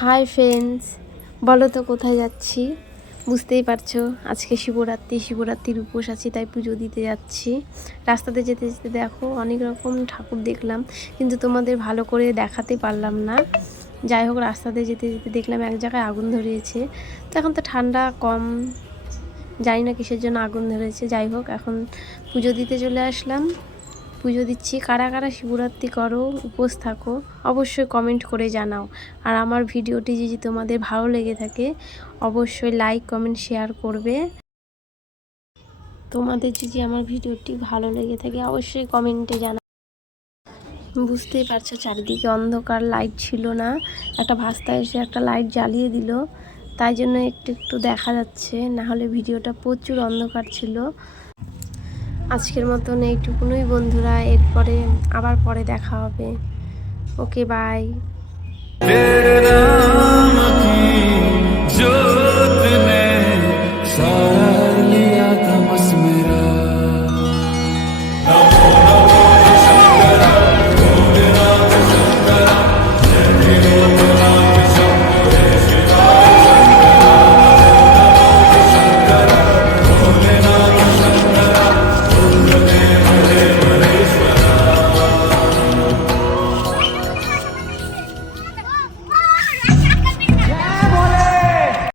Hi friends, বলো তো কোথায় যাচ্ছি? বুঝতেই পারছো, আজকে শিবরাত্রির উপোস আছি, তাই পুজো দিতে যাচ্ছি। রাস্তাতে যেতে যেতে দেখো অনেক রকম ঠাকুর দেখলাম, কিন্তু তোমাদের ভালো করে দেখাতে পারলাম না। যাই হোক, রাস্তাতে যেতে যেতে দেখলাম এক জায়গায় আগুন ধরিয়েছে। তো এখন তো ঠান্ডা কম, জানি না কিসের জন্য আগুন ধরেছে। যাই হোক, এখন পুজো দিতে চলে আসলাম। পুজো দিচ্ছি। কারা কারা শিবরাত্রি করো, উপোস থাকো, অবশ্যই কমেন্ট করে জানাও। আর আমার ভিডিওটি যদি তোমাদের ভালো লেগে থাকে অবশ্যই লাইক কমেন্ট শেয়ার করবে। তোমাদের যদি আমার ভিডিওটি ভালো লেগে থাকে অবশ্যই কমেন্টে জানাও। বুঝতেই পারছো চারিদিকে অন্ধকার, লাইট ছিল না। একটা ভাস্তা এসে একটা লাইট জ্বালিয়ে দিল, তাই জন্য একটু একটু দেখা যাচ্ছে, না হলে ভিডিওটা প্রচুর অন্ধকার ছিল। আজকের মতন এইটুকুনই বন্ধুরা, এরপরে আবার পরে দেখা হবে। ওকে, বাই।